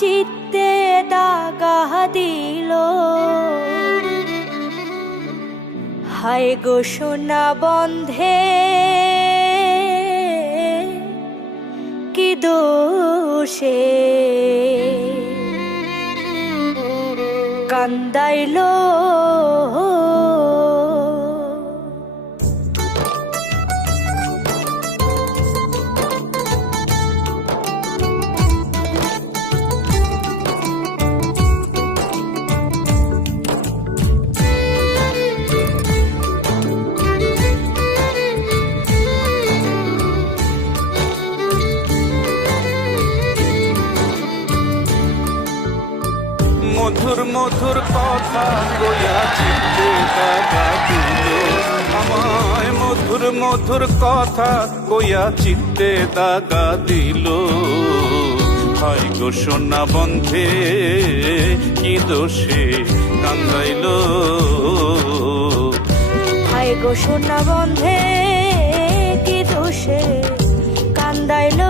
চিত্তে দাগা দিল। হায় গো সোনা বন্ধে কি দোষে কান্দাইলো। মধুর মধুর কথা কইয়া চিত্তে দাগা দিল। আমায় মধুর মধুর কথা কইয়া চিত্তে দাগা দিল। হায় গো সোনা বন্ধে কি দোষে কান্দাইল। হায় গো সোনা বন্ধে কি দোষে কান্দাইল।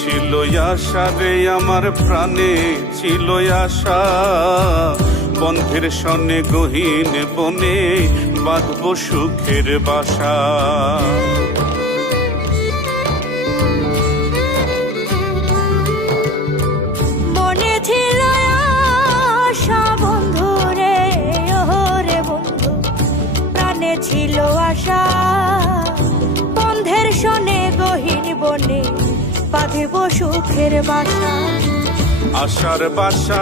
ছিল আশা রে আমার প্রাণে ছিল আশা, বন্ধের সনে গহীন বনে বাঁধব সুখের বাসা। মনে ছিল আশা বন্ধু রে, ওরে বন্ধু প্রাণে ছিল আশা, বন্ধের সনে গহীন বনে বাঁধিব সুখের বাসা। আশার বাসা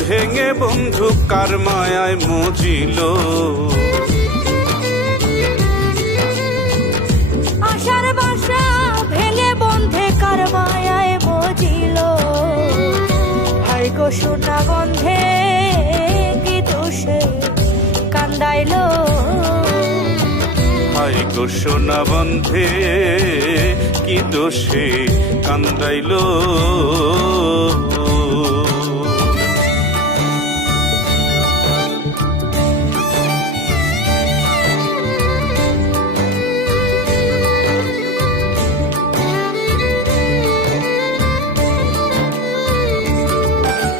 ভেঙে বন্ধু কার মায়ায় মজিল। আশার বাসা ভেঙে বন্ধে কার মায়ায় মজিল। হায় গো সোনা বন্ধে কি দোষে কান্দাইল। হায় গো সোনা বন্ধে কি দোষে কান্দাইল।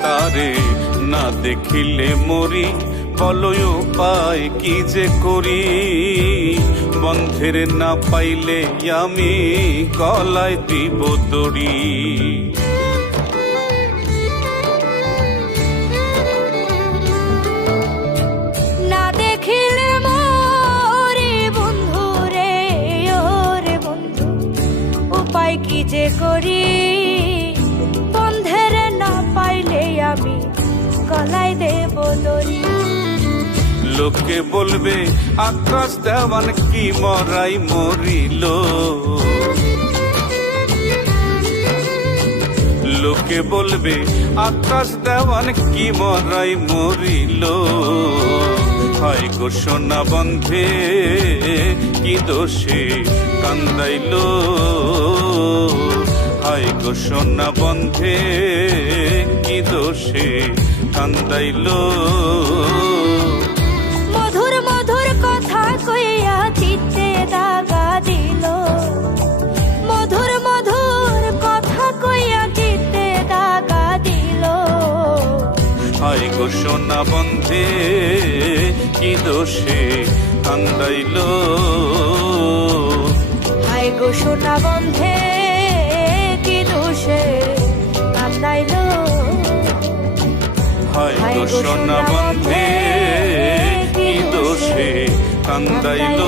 তারে না দেখিলে মরি, বলয় উপায় কি যে করি। বন্ধের না পাইলে আমি গলায় দিব দড়ি। না দেখিলে মরি বন্ধু রে, ওরে বন্ধু উপায় কি যে করি। বন্ধের না পাইলে আমি গলায় দেব দড়ি। লোকে বলবে আকাশ দেওয়ান কি মরাই মরিল। লোকে বলবে আকাশ দেওয়ান কি মরাই মরিল। হায় গো সোনা বন্ধে কি দোষে কান্দাইল। হায় গো সোনা বন্ধে কি দোষে কান্দাইল। মধুর মধুর কথা কইয়া চিত্তে দাগা দিল। মধুর মধুর কথা কইয়া চিত্তে দাগা দিল। হায় গো সোনা বন্ধে কি দোষে কান্দাইল। হায় গো সোনা বন্ধে কি দোষে কান্দাইল। হায় গো সোনা বন্ধে কি দোষে কান্দাইল।